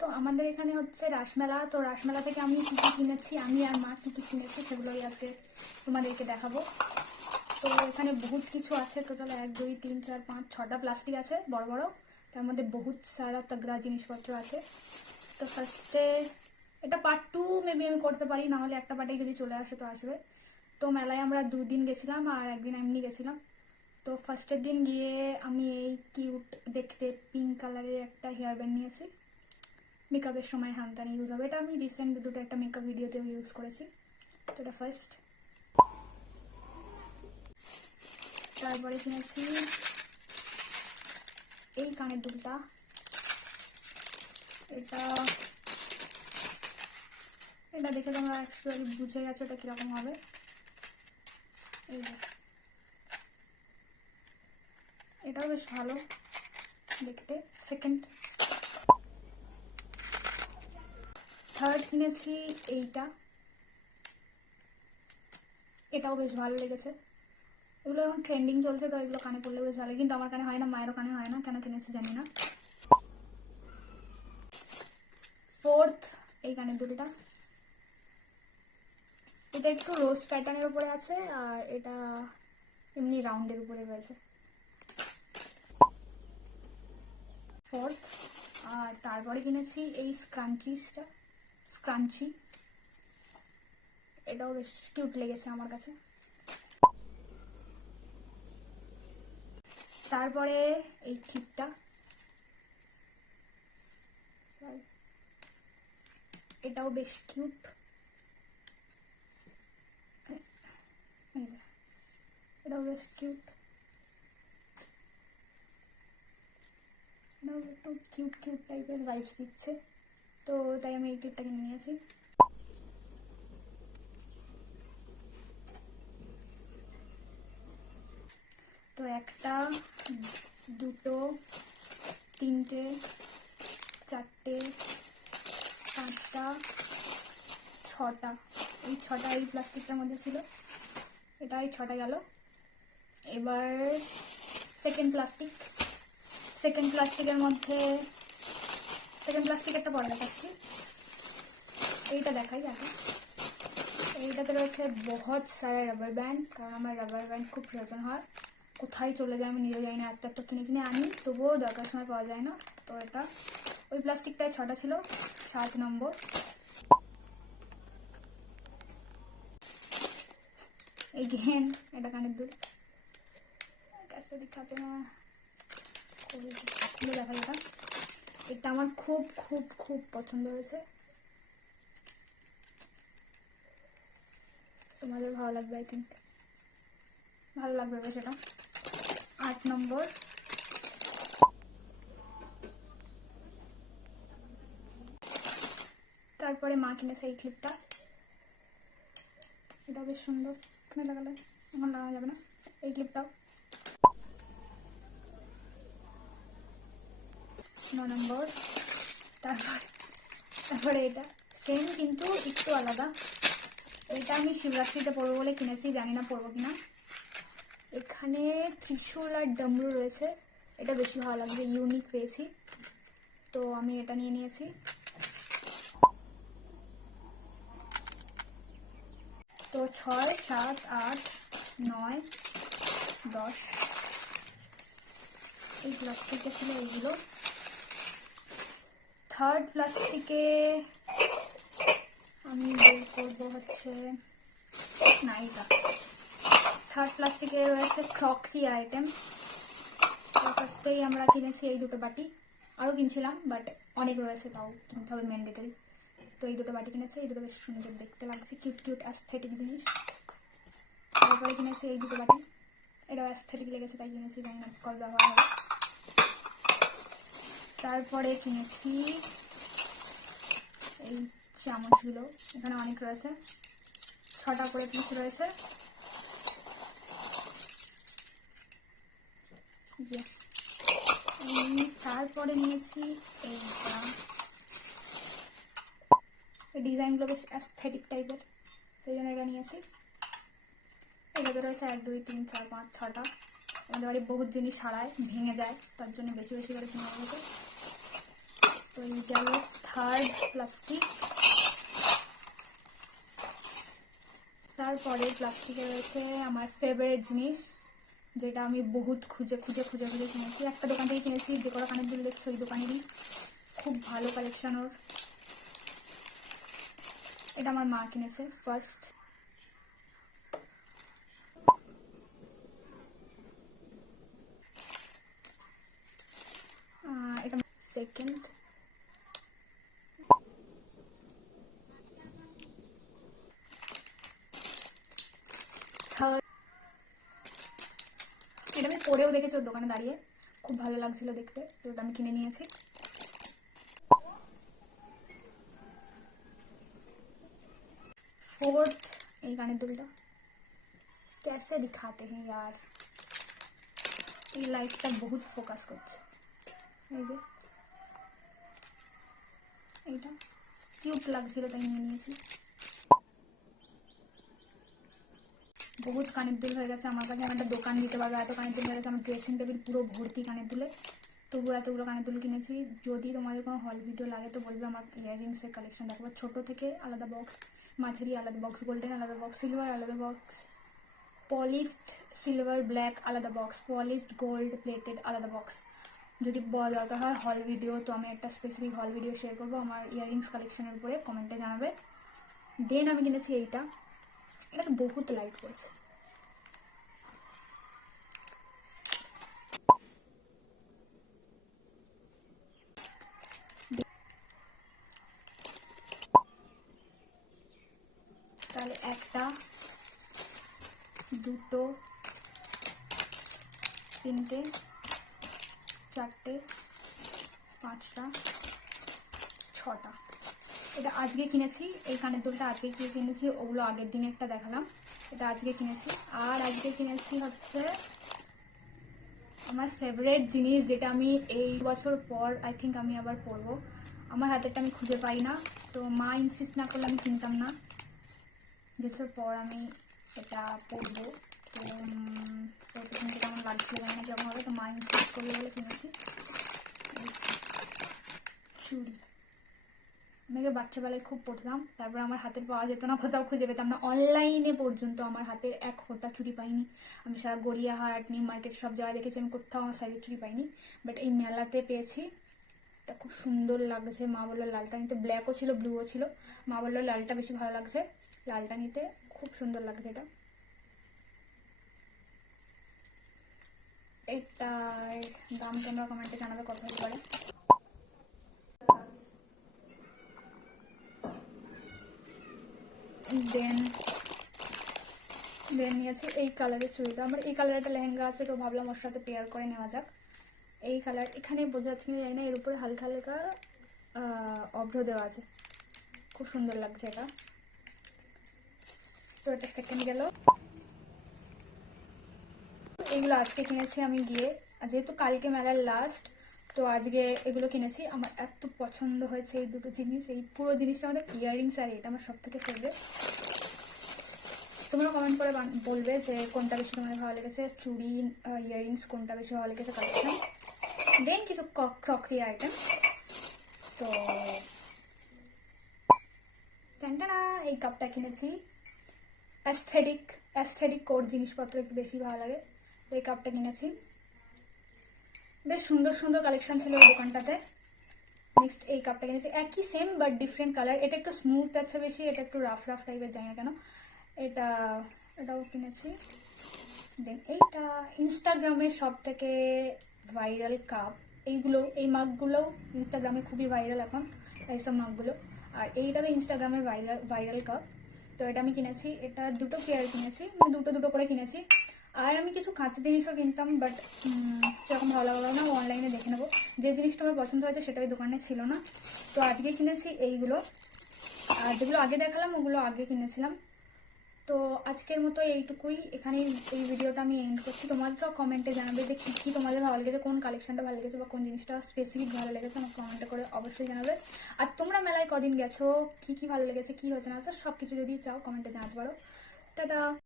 তো আমাদের এখানে হচ্ছে রাসমেলা। তো রাসমেলা থেকে আমি কী কী কিনেছি, আমি আর মা কী কী কিনেছি সেগুলোই আজকে তোমাদেরকে দেখাবো। তো এখানে বহুত কিছু আছে, টোটাল 1 2 3 4 5 6টা প্লাস্টিক আছে বড় বড়, তার মধ্যে বহুত সারা তগড়া জিনিসপত্র আছে। তো ফার্স্টে এটা পার্ট 2 মেবি আমি করতে পারি, না হলে একটা পার্টেই যদি চলে আসে তো আসবে। তো মেলায় আমরা 2 দিন গেছিলাম আর একদিন এমনি গেছিলাম। তো ফার্স্টের দিন গিয়ে আমি এই কিউট দেখতে পিঙ্ক কালারের একটা হেয়ার ব্যান্ড নিয়েছি, মেকআপের সময় হানতানি ইউজ হবে। এটা আমি রিসেন্ট দুটো একটা মেকআপ ভিডিওতেও ইউজ করেছি। তো এটা ফার্স্ট। তারপরে কিনেছি এই কানের দুলটা। এটা এটা দেখে তোমরা অ্যাকচুয়ালি বুঝে গেছো এটা কীরকম হবে। এই যে এটাও বেশ ভালো দেখতে। সেকেন্ড। থার্ড কিনেছি এইটা, এটাও বেশ ভালো লেগেছে। এগুলো এখন ট্রেন্ডিং চলছে, তো এগুলো কানে পড়লে বেশ ভালো, কিন্তু আমার কানে হয় না, মায়েরও কানে হয় না, কেন কিনেছি জানি না। ফোর্থ এই কানের দুলটা, এটা একটু রোজ প্যাটার্নের উপরে আছে আর এটা এমনি রাউন্ডের উপরে রয়েছে। ফোর্থ। আর তারপরে কিনেছি এই স্ক্রাঞ্চি, এটাও বেশ কিউট লেগেছে আমার কাছে। তারপরে এই ক্লিপটা, এটাও বেশ কিউট। এটাও বেশ কিউট, এটাও একটু কিউট কিউট টাইপের ভাইবস দিচ্ছে, তো তাই আমি এই ক্লিপটা কিনে নিয়েছি। তো একটা, দুটো, তিনটে, চারটে, পাঁচটা, ছটা, এই ছটা এই প্লাস্টিকটার মধ্যে ছিল। এটা এই ছটা গেল। এবার সেকেন্ড প্লাস্টিকের মধ্যে সেকেন্ড প্লাস্টিকেরটা পরে দেখাচ্ছি। এইটা দেখাই আগে। এইটাতে রয়েছে বহুত সারা রাবার ব্যান্ড, কারণ আমার রাবার ব্যান্ড খুব প্রয়োজন হয়, কোথায় চলে যায় আমি নিজে যাই না, এত কিনে কিনে আনি তবুও দরকার সময় পাওয়া যায় না। তো এটা ওই প্লাস্টিকটায় 6টা ছিল। 7 নম্বর এগেন এটা কানের দুল, कैसे दिखाते हैं, দেখা এটা। এটা আমার খুব খুব খুব পছন্দ হয়েছে, তোমাদের ভালো লাগবে, আই থিঙ্ক ভালো লাগবে বেশ এটা। 8 নম্বর তারপরে মা কিনেছে এই ক্লিপটা, এটা বেশ সুন্দর, এখানে লাগালে এখন লাগানো যাবে না। এই ক্লিপটাও 9 নম্বর। তারপরে এটা সেম কিন্তু একটু আলাদা, এটা আমি শিবরাত্রিতে পরবো বলে কিনেছি, জানি না পরবো কিনা। এখানে ত্রিশূল আর ডমরু রয়েছে, এটা বেশি ভালো লাগবে, ইউনিক পেয়েছি, তো আমি এটা নিয়ে নিয়েছি। তো 6 7 8 9 10 এই প্লাস্টিকে ছিল এইগুলো। থার্ড প্লাস্টিকে আমি বের করবো হচ্ছে না, এটা থার্ড প্লাস্টিকে রয়েছে ক্রক্সি আইটেম। ফার্স্টেই আমরা কিনেছি এই দুটো বাটি, আরও কিনছিলাম বাট অনেক রয়েছে, তাও কিনতে হবে ম্যান্ডেটরি। তো এই দুটো বাটি কিনেছি, এই দুটো বেশ সুন্দর দেখতে লাগছে, কিউট কিউট অ্যাস্থেটিক জিনিস। তারপরে কিনেছি এই দুটো বাটি, এটাও অ্যাস্থেটিক লেগেছে তাই কিনেছি, জানি না কল ব্যবহার হবে। তারপরে কিনেছি এই চামচগুলো, এখানে অনেক রয়েছে, 6টা করে পিস রয়েছে। তারপরে নিয়েছি এইটা, এই ডিজাইনগুলো বেশ অ্যাস্থেটিক টাইপের, সেই জন্য এটা নিয়েছি। এটাতে রয়েছে 1 2 3 4 5 6টা, আমাদের বাড়ি বহুত জিনিস হারায় ভেঙে যায়, তার জন্য বেশি বেশি করে কিনে নিয়েছে। তো এই গেল থার্ড প্লাস্টিক। তারপরে প্লাস্টিকে রয়েছে আমার ফেভারিট জিনিস, যেটা আমি বহুত খুঁজে কিনেছি। একটা দোকান থেকে কিনেছি, যে কটা কানের দুল দেখছো ওই দোকানেরই, খুব ভালো কালেকশন ওর। এটা আমার মা কিনেছে ফার্স্ট। এটা সেকেন্ড। থার্ড, এটা আমি পরেও দেখেছি ওর দোকানে দাঁড়িয়ে, খুব ভালো লাগছিল দেখতে, তো ওটা আমি কিনে নিয়েছি। फोर्थ, এই কানের দুলটা कैसे दिखाते हैं यार, এই লাইটটা বহুত ফোকাস করছে। এই যে এইটা কিউট লাগছিল তাই নিয়ে নিয়েছি। বহুত কানের দুল হয়ে গেছে আমার কাছে, একটা দোকান দিতে পারবে এত কানের দুল হয়ে গেছে। আমার ড্রেসিং টেবিল পুরো ভর্তি কানের দুলে, তবুও এতগুলো কানের দুল কিনেছি। যদি তোমাদের কোনো হল ভিডিও লাগে তো বলবে, আমার ইয়াররিংসের কালেকশন দেখাবো, ছোটো থেকে আলাদা বক্স, মাঝারি আলাদা বক্স, গোল্ডেন আলাদা বক্স, সিলভার আলাদা বক্স, পলিশড সিলভার ব্ল্যাক আলাদা বক্স, পলিশড গোল্ড প্লেটেড আলাদা বক্স। যদি দরকার হয় হল ভিডিও, তো আমি একটা স্পেসিফিক হল ভিডিও শেয়ার করবো আমার ইয়াররিংস কালেকশনের উপরে, কমেন্টে জানাবে। দেন আমি কিনেছি এইটা, এটা তো বহুত লাইট করছে। তাহলে একটা, দুটো, তিনটে, চারটে, পাঁচটা, ছটা। এটা আজকে কিনেছি, এই কানের দুলটা আজকে কিনেছি, ওগুলো আগের দিনে একটা দেখালাম, এটা আজকে কিনেছি। আর আজকে কিনেছি হচ্ছে আমার ফেভারিট জিনিস, যেটা আমি এই বছর পর আই থিঙ্ক আমি আবার পরবো। আমার হাতেরটা আমি খুঁজে পাই না, তো মা ইনসিস্ট না করলে আমি কিনতাম না। বছর পর আমি এটা পরবো, তো কিন্তু কেমন লাগছিল জানি না কেমন হবে, তো মা ইনসিস্ট করবে বলে কিনেছি। চুড়ি আমি আগে বাচ্চাবেলায় খুব পরতাম, তারপর আমার হাতের পাওয়া যেত না, কোথাও খুঁজে পেতাম না, অনলাইনে পর্যন্ত আমার হাতের এক ফোঁটা চুড়ি পাইনি। আমি সারা গড়িয়াহাট, নিউ মার্কেট সব জায়গায় দেখেছি, আমি কোথাও আমার সাইজের চুড়ি পাইনি, বাট এই মেলাতে পেয়েছি। এটা খুব সুন্দর লাগছে, মা বললো লালটা নিতে, ব্ল্যাকও ছিল ব্লুও ছিল, মা বললো লালটা বেশি ভালো লাগছে, লালটা নিতে, খুব সুন্দর লাগছে এটা। এটার দাম তোমরা কমেন্টে জানাবে কত হতে পারে। দেন নিয়েছি এই কালারের চুড়িটা, আমার এই কালারের একটা লেহেঙ্গা আছে, তো ভাবলাম ওর সাথে পেয়ার করে নেওয়া যাক। এই কালার, এখানে বোঝা যাচ্ছে না জানি না, এর উপরে হালকা হালকা অভ্র দেওয়া আছে, খুব সুন্দর লাগছে এটা। তো এটা সেকেন্ড গেল। এইগুলো আজকে কিনেছি আমি গিয়ে, যেহেতু কালকে মেলার লাস্ট, তো আজকে এগুলো কিনেছি। আমার এত পছন্দ হয়েছে এই দুটো জিনিস, এই পুরো জিনিসটা আমাদের ইয়াররিংস, আর এটা আমার সব থেকে ফেভারিট। তোমরা কমেন্ট করে বলবে যে কোনটা বেশি তোমাদের ভালো লেগেছে, চুড়ি, ইয়াররিংস কোনটা বেশি ভালো লেগেছে কালেকশন। দেন কিছু ক্রকারি আইটেম, তো না, এই কাপটা কিনেছি, অ্যাস্থেটিক কোড জিনিসপত্র একটু বেশি ভালো লাগে, এই কাপটা কিনেছি। বেশ সুন্দর সুন্দর কালেকশন ছিল ওই দোকানটাতে। নেক্সট এই কাপটা কিনেছি, একই সেম বাট ডিফারেন্ট কালার, এটা একটু স্মুথ আছে বেশি, এটা একটু রাফ টাইপের, জানি না কেন। এটাও কিনেছি। দেন এইটা ইনস্টাগ্রামের সব থেকে ভাইরাল কাপ, এই মাগগুলোও ইনস্টাগ্রামে খুবই ভাইরাল এখন, এইসব মাগগুলো। আর এইটা তো ইনস্টাগ্রামের ভাইরাল কাপ, তো এটা আমি কিনেছি। এটা দুটো পেয়ার কিনেছি, মানে দুটো করে কিনেছি। আর আমি কিছু কাঁচা জিনিসও কিনতাম, বাট সেরকম ভালো লাগলো না, অনলাইনে দেখে নেবো। যে জিনিসটা আমার পছন্দ হয়েছে সেটা ওই দোকানে ছিল না, তো আজকে কিনেছি এইগুলো। আর যেগুলো আগে দেখালাম ওগুলো আগে কিনেছিলাম। তো আজকের মতো এইটুকুই, এখানেই এই ভিডিওটা আমি এন্ড করছি। তোমাদেরও কমেন্টে জানাবে যে কী কী তোমাদের ভালো লেগেছে, কোন কালেকশনটা ভালো লেগেছে, বা কোন জিনিসটা স্পেসিফিক ভালো লেগেছে, আমাকে কমেন্টে করে অবশ্যই জানাবে। আর তোমরা মেলায় কদিন গেছো, কী কী ভালো লেগেছে, কী হয়েছে না হয়েছে, সব কিছু যদি চাও কমেন্টে জানাতে পারো। টাটা।